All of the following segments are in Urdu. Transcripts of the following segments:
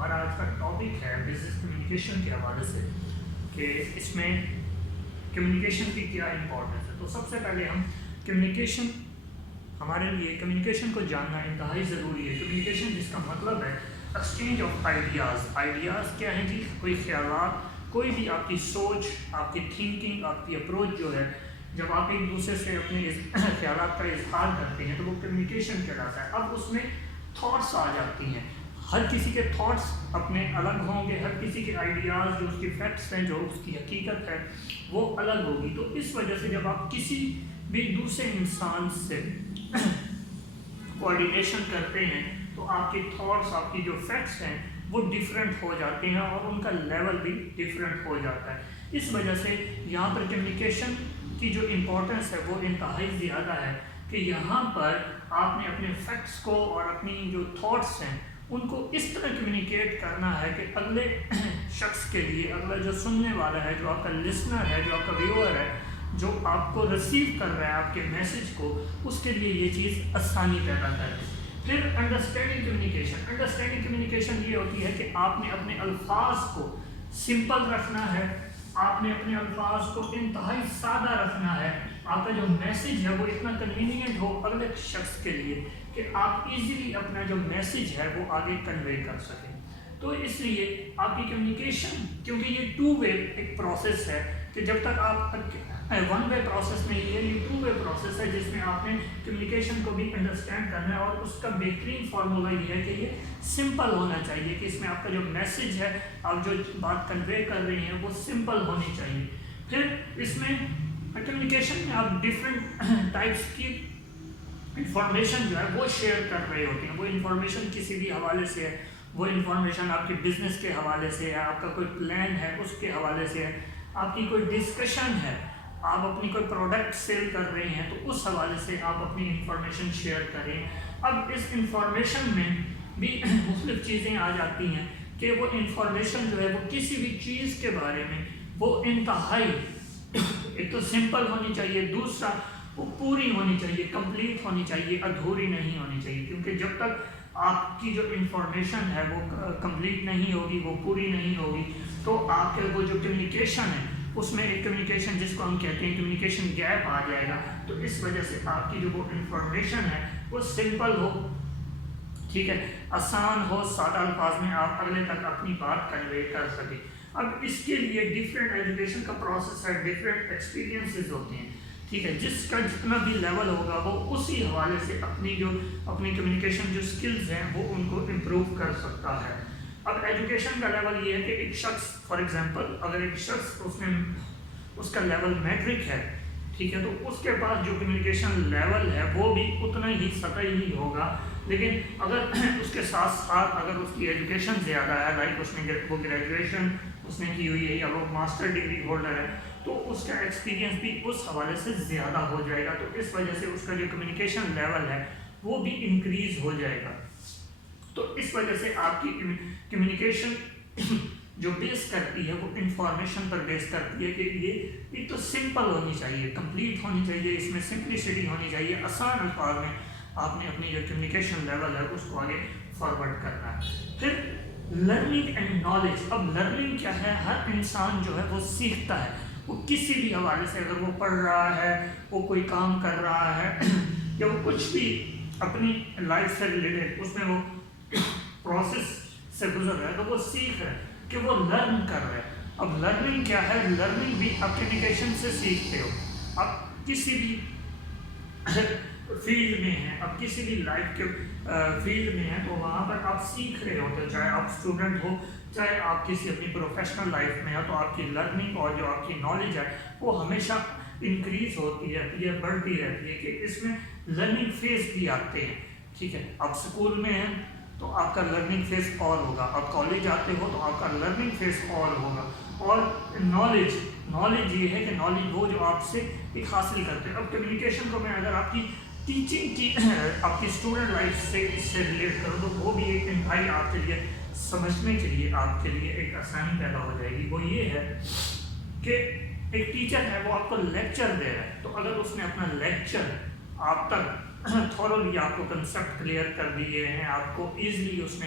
ہمارا آج کا ٹاپک ہے بزنس کمیونیکیشن کے حوالے سے کہ اس میں کمیونیکیشن کی کیا امپورٹنس ہے. تو سب سے پہلے ہم کمیونیکیشن ہمارے لیے کمیونیکیشن کو جاننا انتہائی ضروری ہے. کمیونیکیشن جس کا مطلب ہے ایکسچینج آف آئیڈیاز. آئیڈیاز کیا ہیں جی؟ کوئی خیالات، کوئی بھی آپ کی سوچ، آپ کی تھنکنگ، آپ کی اپروچ جو ہے، جب آپ ایک دوسرے سے اپنے خیالات کا اظہار کرتے ہیں تو وہ کمیونیکیشن کہلاتا ہے. اب اس میں تھاٹس آ جاتی ہیں. ہر کسی کے تھاٹس اپنے الگ ہوں گے، ہر کسی کے آئیڈیاز جو اس کی فیکٹس ہیں، جو اس کی حقیقت ہے، وہ الگ ہوگی. تو اس وجہ سے جب آپ کسی بھی دوسرے انسان سے کوآرڈینیشن کرتے ہیں تو آپ کے تھاٹس، آپ کی جو فیکٹس ہیں وہ ڈفرینٹ ہو جاتے ہیں اور ان کا لیول بھی ڈفرینٹ ہو جاتا ہے. اس وجہ سے یہاں پر کمیونیکیشن کی جو امپورٹنس ہے وہ انتہائی زیادہ ہے کہ یہاں پر آپ نے اپنے فیکٹس کو اور اپنی جو تھاٹس ہیں ان کو اس طرح کمیونیکیٹ کرنا ہے کہ اگلے شخص کے لیے، اگلا جو سننے والا ہے، جو آپ کا لسنر ہے، جو آپ کا ویور ہے، جو آپ کو ریسیو کر رہا ہے آپ کے میسج کو، اس کے لیے یہ چیز آسانی پیدا کرے. پھر انڈرسٹینڈنگ کمیونیکیشن. انڈرسٹینڈنگ کمیونیکیشن یہ ہوتی ہے کہ آپ نے اپنے الفاظ کو سمپل رکھنا ہے، آپ نے اپنے الفاظ کو انتہائی سادہ رکھنا ہے. آپ کا جو میسج ہے وہ اتنا کنوینئنٹ ہو اگلے شخص کے لیے کہ آپ ایزیلی اپنا جو میسج ہے وہ آگے کنوے کر سکیں. تو اس لیے آپ کی کمیونیکیشن، کیونکہ یہ ٹو وے ایک پروسیس ہے کہ جب تک آپ ون وے پروسیس نہیں ہے، یہ ٹو وے پروسیس ہے جس میں آپ نے کمیونیکیشن کو بھی انڈرسٹینڈ کرنا ہے. اور اس کا بہترین فارمولا یہ ہے کہ یہ سمپل ہونا چاہیے کہ اس میں آپ کا جو میسج ہے، آپ جو بات کنوے کر رہے ہیں وہ سمپل ہونی چاہیے. پھر اس میں کمیونیکیشن میں آپ ڈفرینٹ ٹائپس کی انفارمیشن جو ہے وہ شیئر کر رہے ہوتے ہیں. وہ انفارمیشن کسی بھی حوالے سے ہے، وہ انفارمیشن آپ کے بزنس کے حوالے سے ہے، آپ کا کوئی پلان ہے اس کے حوالے سے ہے، آپ کی کوئی ڈسکشن ہے، آپ اپنی کوئی پروڈکٹ سیل کر رہے ہیں تو اس حوالے سے آپ اپنی انفارمیشن شیئر کریں. اب اس انفارمیشن میں بھی مختلف چیزیں آ جاتی ہیں کہ وہ انفارمیشن جو ہے وہ کسی بھی چیز کے بارے میں وہ انتہائی ایک تو سمپل ہونی چاہیے، دوسرا وہ پوری ہونی چاہیے، کمپلیٹ ہونی چاہیے، ادھوری نہیں ہونی چاہیے. کیونکہ جب تک آپ کی جو انفارمیشن ہے وہ کمپلیٹ نہیں ہوگی، وہ پوری نہیں ہوگی، تو آپ کے وہ جو کمیونیکیشن ہے اس میں ایک کمیونیکیشن جس کو ہم کہتے ہیں کمیونیکیشن گیپ آ جائے گا. تو اس وجہ سے آپ کی جو وہ انفارمیشن ہے وہ سمپل ہو، ٹھیک ہے، آسان ہو، سادہ الفاظ میں آپ اگلے تک اپنی بات کنوے کر سکیں. اب اس کے لیے ڈفرینٹ ایجوکیشن کا پروسیس ہے، ڈفرینٹ ایکسپیرینسز ہوتے ہیں، ٹھیک ہے. جس کا جتنا بھی لیول ہوگا وہ اسی حوالے سے اپنی کمیونیکیشن جو سکلز ہیں وہ ان کو امپروو کر سکتا ہے. اب ایجوکیشن کا لیول یہ ہے کہ ایک شخص، فار ایگزامپل اگر ایک شخص اس کا لیول میٹرک ہے، ٹھیک ہے، تو اس کے پاس جو کمیونیکیشن لیول ہے وہ بھی اتنا ہی سطحی ہی ہوگا. لیکن اگر اس کے ساتھ ساتھ اگر اس کی ایجوکیشن زیادہ ہے، لائک اس نے وہ گریجویشن اس نے کی ہوئی ہے یا وہ ماسٹر ڈگری ہولڈر ہے، تو اس کا ایکسپیرینس بھی اس حوالے سے زیادہ ہو جائے گا. تو اس وجہ سے اس کا جو کمیونیکیشن لیول ہے وہ بھی انکریز ہو جائے گا. تو اس وجہ سے آپ کی کمیونیکیشن جو بیس کرتی ہے وہ انفارمیشن پر بیس کرتی ہے کہ یہ ایک تو سمپل ہونی چاہیے، کمپلیٹ ہونی چاہیے، اس میں سمپلسٹی ہونی چاہیے، آسان الفاظ میں آپ نے اپنی جو کمیونیکیشن لیول ہے اس کو آگے فارورڈ کرنا ہے. پھر لرننگ اینڈ نالج. اب لرننگ کیا ہے؟ ہر انسان جو ہے وہ سیکھتا ہے، وہ کسی بھی حوالے سے، اگر وہ پڑھ رہا ہے، وہ کوئی کام کر رہا ہے یا وہ کچھ بھی اپنی لائف سے ریلیٹڈ اس میں وہ پروسیس سے گزر رہا ہے تو وہ سیکھ رہا ہے کہ وہ لرن کر رہا ہے. اب لرننگ کیا ہے؟ لرننگ بھی آپ کمیونیکیشن سے سیکھتے ہو. آپ کسی بھی فیلڈ میں ہیں، آپ کسی بھی لائف کے فیلڈ میں ہیں تو وہاں پر آپ سیکھ رہے ہوتے، چاہے آپ اسٹوڈنٹ ہو، چاہے آپ کسی اپنی پروفیشنل لائف میں ہو، تو آپ کی لرننگ اور جو آپ کی نالج ہے وہ ہمیشہ انکریز ہوتی رہتی ہے، بڑھتی رہتی ہے. کہ اس میں لرننگ فیز بھی آتے ہیں، ٹھیک ہے. آپ اسکول میں ہیں تو آپ کا لرننگ فیز اور ہوگا، آپ کالج آتے ہو تو آپ کا لرننگ فیز اور ہوگا. اور نالج یہ ہے کہ نالج وہ جو آپ سے ایک حاصل کرتے ہیں. اب کمیونیکیشن کو میں اگر آپ کی ٹیچنگ کی آپ کی اسٹوڈنٹ لائف سے اس سے ریلیٹ کروں تو وہ بھی ایک انتہائی آپ کے لیے سمجھنے کے لیے آپ کے لیے ایک آسانی پیدا ہو جائے گی. وہ یہ ہے کہ ایک ٹیچر ہے، وہ آپ کو لیکچر دے رہا ہے، تو اگر اس نے اپنا لیکچر آپ تک تھورولی آپ کو کنسیپٹ کلیئر کر دیے ہیں، آپ کو ایزلی اس نے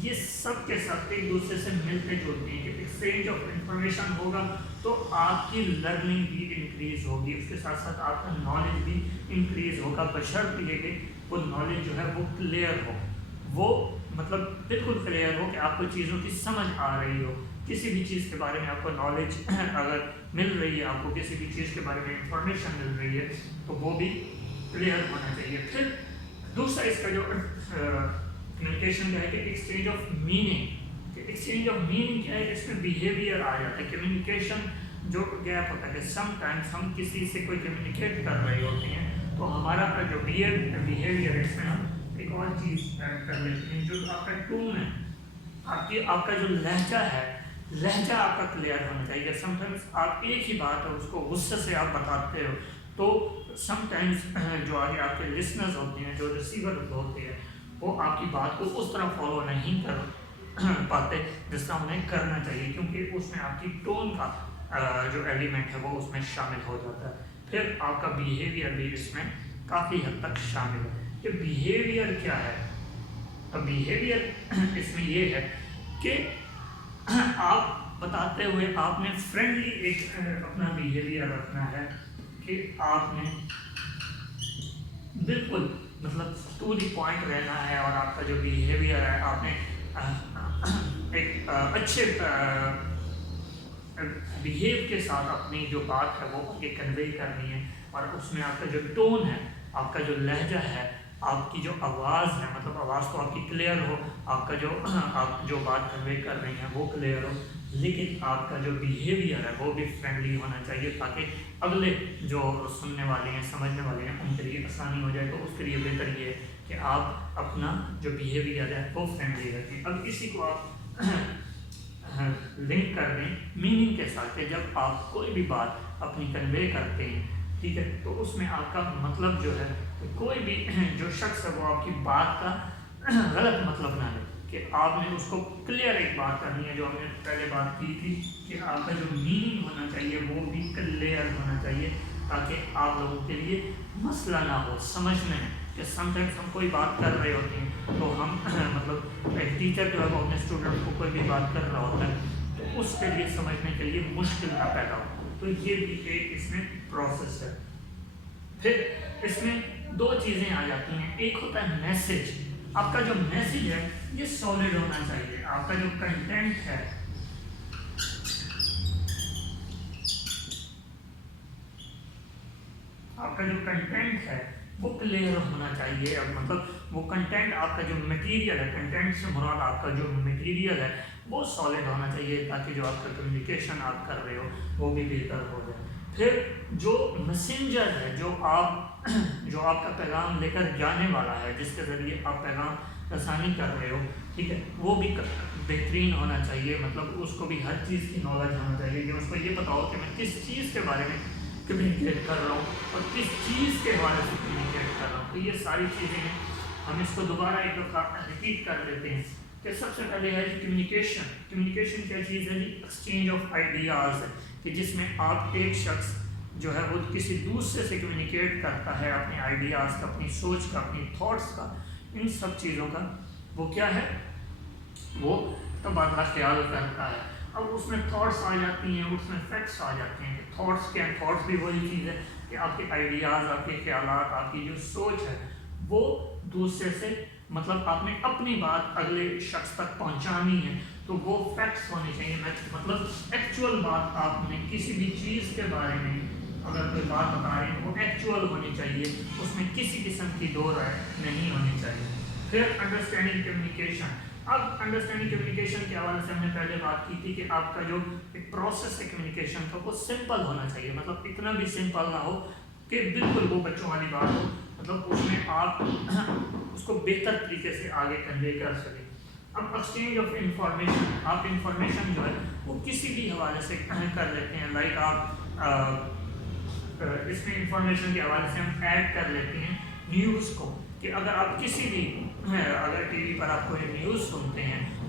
یہ سب کے ساتھ ایک دوسرے سے ملتے جلتے ہیں. کہ ایکسچینج آف انفارمیشن ہوگا تو آپ کی لرننگ بھی انکریز ہوگی, اس کے ساتھ ساتھ آپ کا نالج بھی انکریز ہوگا, بشرط یہ کہ وہ نالج جو ہے وہ کلیئر ہو, وہ مطلب بالکل کلیئر ہو کہ آپ کو چیزوں کی سمجھ آ رہی ہو. کسی بھی چیز کے بارے میں آپ کو نالج اگر مل رہی ہے, آپ کو کسی بھی چیز کے بارے میں انفارمیشن مل رہی ہے تو وہ بھی کلیئر ہونا چاہیے. پھر دوسرا اس کا جو کمیونیکیشن کا ہے کہ ایکسچینج آف میننگ. کہ ایکسچینج آف میننگ کیا ہے, اس میں بیہیویئر آ جاتا ہے. کمیونیکیشن جو گیپ ہوتا ہے کہ سم ٹائمس ہم کسی سے کوئی کمیونیکیٹ کر رہے ہوتے ہیں تو ہمارا جو بیہیویئر ہے اس میں ہم ایک اور چیز ایڈ کر لیتے ہیں, جو آپ کا ٹون ہے, آپ کا جو لہجہ ہے, لہجہ آپ کا کلیئر ہونا چاہیے. سم ٹائمس آپ ایک ہی بات ہے اس کو غصے سے آپ بتاتے ہو تو سم ٹائمس جو آگے آپ کے لسنرز ہوتے ہیں, جو ریسیور ہوتے ہیں, وہ آپ کی بات کو اس طرح فالو نہیں کر پاتے جس طرح انہیں کرنا چاہیے, کیونکہ اس میں آپ کی ٹون کا جو ایلیمنٹ ہے وہ اس میں شامل ہو جاتا ہے. پھر آپ کا بیہیویئر بھی اس میں کافی حد تک شامل ہے. کہ بیہیویئر کیا ہے, بیہیویئر اس میں یہ ہے کہ آپ بتاتے ہوئے آپ نے فرینڈلی ایک اپنا بیہیویئر رکھنا ہے, کہ آپ نے بالکل مطلب ٹو دی پوائنٹ رہنا ہے, اور آپ کا جو بیہیویئر ہے آپ نے ایک اچھے بیہیو کے ساتھ اپنی جو بات ہے وہ آگے کنوے کرنی ہے. اور اس میں آپ کا جو ٹون ہے, آپ کا جو لہجہ ہے, آپ کی جو آواز ہے, مطلب آواز تو آپ کی کلیئر ہو, آپ جو بات کنوے کر رہی ہیں وہ کلیئر ہو, لیکن آپ کا جو بیہیویئر ہے وہ بھی فرینڈلی ہونا چاہیے, تاکہ اگلے جو سننے والے ہیں, سمجھنے والے ہیں, ان کے لیے آسانی ہو جائے. تو اس کے لیے بہتر یہ ہے کہ آپ اپنا جو بیہیویئر ہے وہ فرینڈلی رکھیں. اب اسی کو آپ لنک کر دیں میننگ کے ساتھ, کہ جب آپ کوئی بھی بات اپنی کنوے کرتے ہیں, ٹھیک ہے, تو اس میں آپ کا مطلب جو ہے کوئی بھی جو شخص ہے وہ آپ کی بات کا غلط مطلب نہ لے, کہ آپ نے اس کو کلیئر ایک بات کرنی ہے. جو ہم نے پہلے بات کی تھی کہ آپ کا جو میننگ ہونا چاہیے وہ بھی کلیئر ہونا چاہیے, تاکہ آپ لوگوں کے لیے مسئلہ نہ ہو سمجھنے میں. کہ سم ٹائمس ہم کوئی بات کر رہے ہوتے ہیں تو ہم مطلب ایک ٹیچر جو ہے وہ اپنے اسٹوڈنٹ کو کوئی بھی بات کر رہا ہوتا ہے تو اس کے لیے سمجھنے کے لیے مشکل نہ پیدا ہو. تو یہ بھی ایک اس میں پروسیس ہے. پھر اس میں دو چیزیں آ جاتی ہیں. ایک ہوتا ہے میسج. آپ کا جو میسج ہے یہ سالڈ ہونا چاہیے. آپ کا جو کنٹینٹ ہے, آپ کا جو کنٹینٹ ہے وہ کلیئر ہونا چاہیے. اب مطلب وہ کنٹینٹ, آپ کا جو مٹیریل ہے, کنٹینٹ سے مراد آپ کا جو مٹیریل ہے وہ سالڈ ہونا چاہیے, تاکہ جو آپ کا کمیونیکیشن آپ کر رہے ہو وہ بھی بہتر ہو جائے. پھر جو میسنجر ہے, جو آپ کا پیغام لے کر جانے والا ہے, جس کے ذریعے آپ پیغام رسانی کر رہے ہو, ٹھیک ہے, وہ بھی بہترین ہونا چاہیے. مطلب اس کو بھی ہر چیز کی نالج ہونا چاہیے, کہ اس کو یہ پتا ہو کہ میں کس چیز کے بارے میں کمیونیکیٹ کر رہا ہوں اور کس چیز کے حوالے سے کمیونیکیٹ کر رہا ہوں. تو یہ ساری چیزیں ہیں. ہم اس کو دوبارہ ایک دفعہ ریپیٹ کر دیتے ہیں. کہ سب سے پہلے ہے کمیونیکیشن. کمیونیکیشن کیا چیز ہے؟ ایکسچینج آف آئیڈیاز ہے, کہ جس میں آپ ایک شخص جو ہے وہ کسی دوسرے سے کمیونیکیٹ کرتا ہے اپنے آئیڈیاز کا, اپنی سوچ کا, اپنی تھاٹس کا, ان سب چیزوں کا وہ کیا ہے, وہ تبادلہ خیال کرتا ہے. اب اس میں تھاٹس آ جاتی ہیں, اس میں فیکٹس آ جاتے ہیں. کہ تھاٹس کیا ہیں؟ تھاٹس بھی وہی چیز ہے کہ آپ کے آئیڈیاز, آپ کے خیالات, آپ کی جو سوچ ہے وہ دوسرے سے, مطلب آپ نے اپنی بات اگلے شخص تک پہنچانی ہے تو وہ فیکٹس ہونے چاہیے. مطلب ایکچوئل بات, آپ نے کسی بھی چیز کے بارے میں اگر کوئی بات بتا رہے ہیں وہ ایکچوئل ہونی چاہیے, اس میں کسی قسم کی دو رائے نہیں ہونی چاہیے. پھر انڈرسٹینڈنگ کمیونیکیشن. اب انڈرسٹینڈنگ کمیونیکیشن کے حوالے سے ہم نے پہلے بات کی تھی کہ آپ کا جو ایک پروسیس ہے کمیونیکیشن کا وہ سمپل ہونا چاہیے. مطلب اتنا بھی سمپل نہ ہو کہ بالکل وہ بچوں والی بات ہو, مطلب اس میں آپ اس کو بہتر طریقے سے آگے کنوے کر سکیں. اب ایکسچینج آف انفارمیشن. آپ انفارمیشن جو ہے وہ کسی بھی حوالے سے کر لیتے ہیں. لائک آپ اس میں انفارمیشن کے حوالے سے ہم ایڈ کر لیتے ہیں نیوز کو, کہ اگر آپ کسی بھی اگر ٹی وی پر آپ کوئی نیوز سنتے ہیں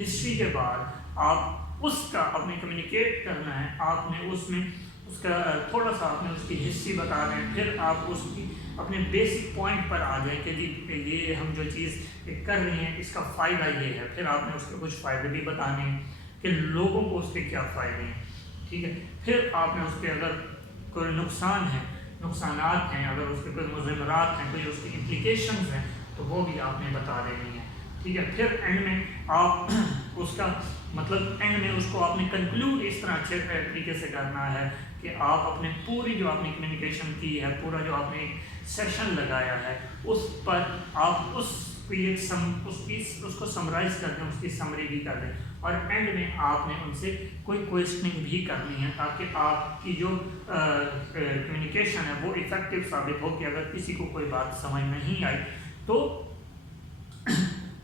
ہسٹری کے بعد آپ اس کا اپنے کمیونیکیٹ کرنا ہے، آپ نے اس میں اس کا تھوڑا سا آپ نے اس کی ہسٹری بتا دیں، پھر آپ اس کی اپنے بیسک پوائنٹ پر آ جائیں کہ جی یہ ہم جو چیز کر رہے ہیں اس کا فائدہ یہ ہے، پھر آپ نے اس کے کچھ فائدے بھی بتانے ہیں کہ لوگوں کو اس کے کیا فائدے ہیں، ٹھیک ہے، پھر آپ نے اس کے اگر کوئی نقصانات ہیں، اگر اس کے کوئی مضمرات ہیں، کوئی اس کی امپلیکیشنز ہیں تو وہ بھی آپ نے بتا دینی ہے، ٹھیک ہے، پھر اینڈ میں آپ اس کا مطلب اینڈ میں اس کو آپ نے کنکلوڈ اس طرح اچھے طریقے سے کرنا ہے کہ آپ اپنے پوری جو آپ نے کمیونیکیشن کی ہے، پورا جو آپ نے سیشن لگایا ہے اس پر آپ اس کو سمرائز کر دیں، اس کی سمری بھی کر دیں، اور اینڈ میں آپ نے ان سے کوئی کوئسچننگ بھی کرنی ہے تاکہ آپ کی جو کمیونیکیشن ہے وہ افیکٹو ثابت ہو کہ اگر کسی کو کوئی بات سمجھ نہیں آئی تو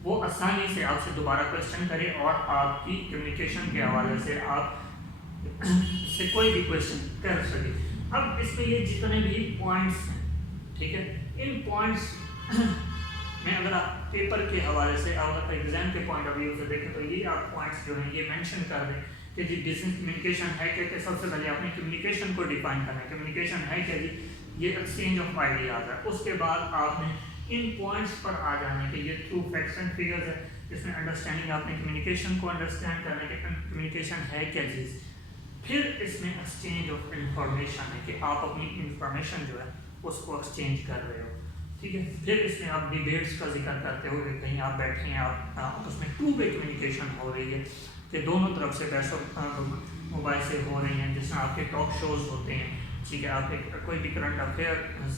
وہ آسانی سے آپ سے دوبارہ کوئسچن کرے اور آپ کی کمیونیکیشن کے حوالے سے آپ سے کوئی بھی کوئسچن کر سکے۔ اب اس میں یہ جتنے بھی پوائنٹس ہیں، ٹھیک ہے، ان پوائنٹس میں اگر آپ پیپر کے حوالے سے اگر ایگزام کے پوائنٹ آف ویو سے دیکھیں تو یہ آپ پوائنٹس جو ہیں یہ مینشن کر دیں کہ جی بزنس کمیونیکیشن ہے کہ سب سے پہلے اپنی کمیونیکیشن کو ڈیفائن کرنا ہے، کمیونیکیشن ہے کہ جی یہ ایکسچینج آف آئیڈیاز ہے، اس کے بعد آپ نے ان پوائنٹس پر آ جانا کہ یہ تھرو فیکٹس اینڈ فگرز ہے، اس میں انڈرسٹینڈنگ آپ نے کمیونیکیشن کو انڈرسٹینڈ کرنا کہ کمیونیکیشن ہے کیا چیز، پھر اس میں ایکسچینج آف انفارمیشن ہے کہ آپ اپنی انفارمیشن جو ہے اس کو ایکسچینج کر رہے ہو، ٹھیک ہے، پھر اس میں آپ ڈیبیٹس کا ذکر کرتے ہوئے کہیں آپ بیٹھے ہیں، آپ اس میں ٹو وے کمیونیکیشن ہو رہی ہے کہ دونوں طرف سے بحث موبائل سے ہو رہی ہیں، جس میں آپ کے ٹاک شوز ہوتے ہیں، ٹھیک ہے، آپ کے کوئی بھی کرنٹ افیئر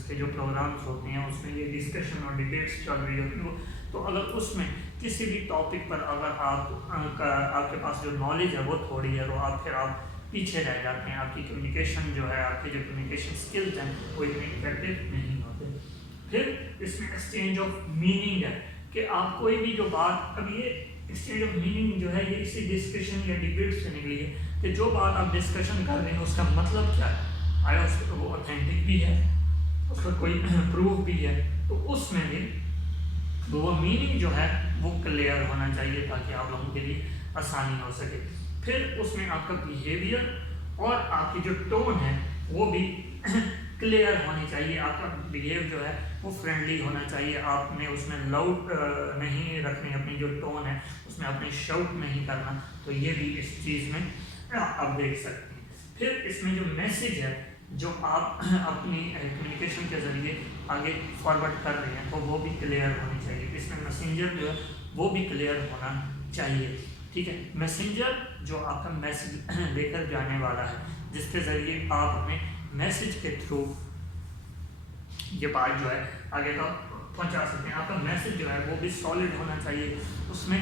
کے جو پروگرامز ہوتے ہیں اس میں یہ ڈسکشن اور ڈیبیٹس چل رہی ہوتی ہیں، تو اگر اس میں کسی بھی ٹاپک پر اگر آپ کے پاس جو نالج ہے وہ تھوڑی ہے تو آپ پیچھے رہ جاتے ہیں، آپ کی کمیونیکیشن جو ہے، آپ کے جو کمیونیکیشن اسکلز ہیں وہ اتنے افیکٹو نہیں ہوتے۔ پھر اس میں ایکسچینج آف میننگ ہے کہ آپ کوئی بھی جو بات، اب یہ ایکسچینج آف میننگ جو ہے یہ اسی ڈسکشن یا ڈیبیٹ سے نکلی ہے کہ جو بات آپ ڈسکشن کر رہے ہیں اس کا مطلب کیا ہے، آیا اس کا وہ اوتھینٹک بھی ہے، اس کا کوئی پروف بھی ہے، تو اس میں بھی وہ میننگ جو ہے وہ کلیئر ہونا چاہیے تاکہ آپ لوگوں کے لیے آسانی ہو سکے۔ پھر اس میں آپ کا بیہیویئر اور آپ کی جو ٹون ہے وہ بھی کلیئر ہونی چاہیے، آپ کا بیہیو جو ہے وہ فرینڈلی ہونا چاہیے، آپ نے اس میں لاؤڈ نہیں رکھنی، اپنی جو ٹون ہے اس میں آپ نے شاؤٹ نہیں کرنا، تو یہ بھی اس چیز میں آپ دیکھ سکتے ہیں۔ پھر اس میں جو میسیج ہے جو آپ اپنی کمیونیکیشن کے ذریعے آگے فارورڈ کر رہے ہیں تو وہ بھی کلیئر ہونی چاہیے، اس میں میسنجر جو ہے وہ بھی کلیئر ہونا چاہیے، ٹھیک ہے، میسنجر جو آپ کا میسیج لے کر جانے والا ہے جس کے ذریعے آپ اپنے میسیج کے تھرو یہ بات جو ہے آگے تک پہنچا سکتے ہیں، آپ کا میسیج جو ہے وہ بھی سالڈ ہونا چاہیے، اس میں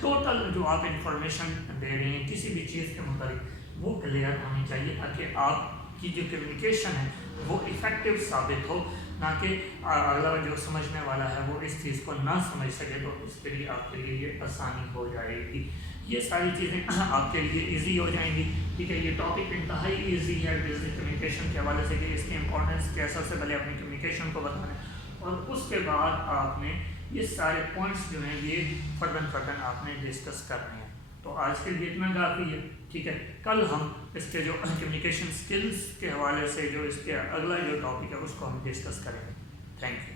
ٹوٹل جو آپ انفارمیشن دے رہے ہیں کسی بھی چیز کے متعلق وہ کلیئر ہونی چاہیے تاکہ آپ کی جو کمیونیکیشن ہے وہ افیکٹو ثابت ہو، نہ کہ اگلا جو سمجھنے والا ہے وہ اس چیز کو نہ سمجھ سکے، تو اس کے لیے آپ کے لیے یہ آسانی ہو جائے گی، یہ ساری چیزیں آپ کے لیے ایزی ہو جائیں گی، ٹھیک ہے، یہ ٹاپک انتہائی ایزی ہے بزنس کمیونیکیشن کے حوالے سے کہ اس کی امپورٹنس کیا، سب سے پہلے اپنی کمیونیکیشن کو بتانا ہے اور اس کے بعد آپ نے یہ سارے پوائنٹس جو ہیں یہ فردن آپ نے ڈسکس کرنے ہیں۔ تو آج کے لیے اتنا کافی ہے، ٹھیک ہے، کل ہم اس کے جو کمیونیکیشن سکلز کے حوالے سے جو اس کے اگلا جو ٹاپک ہے اس کو ہم ڈسکس کریں گے۔ Thank you.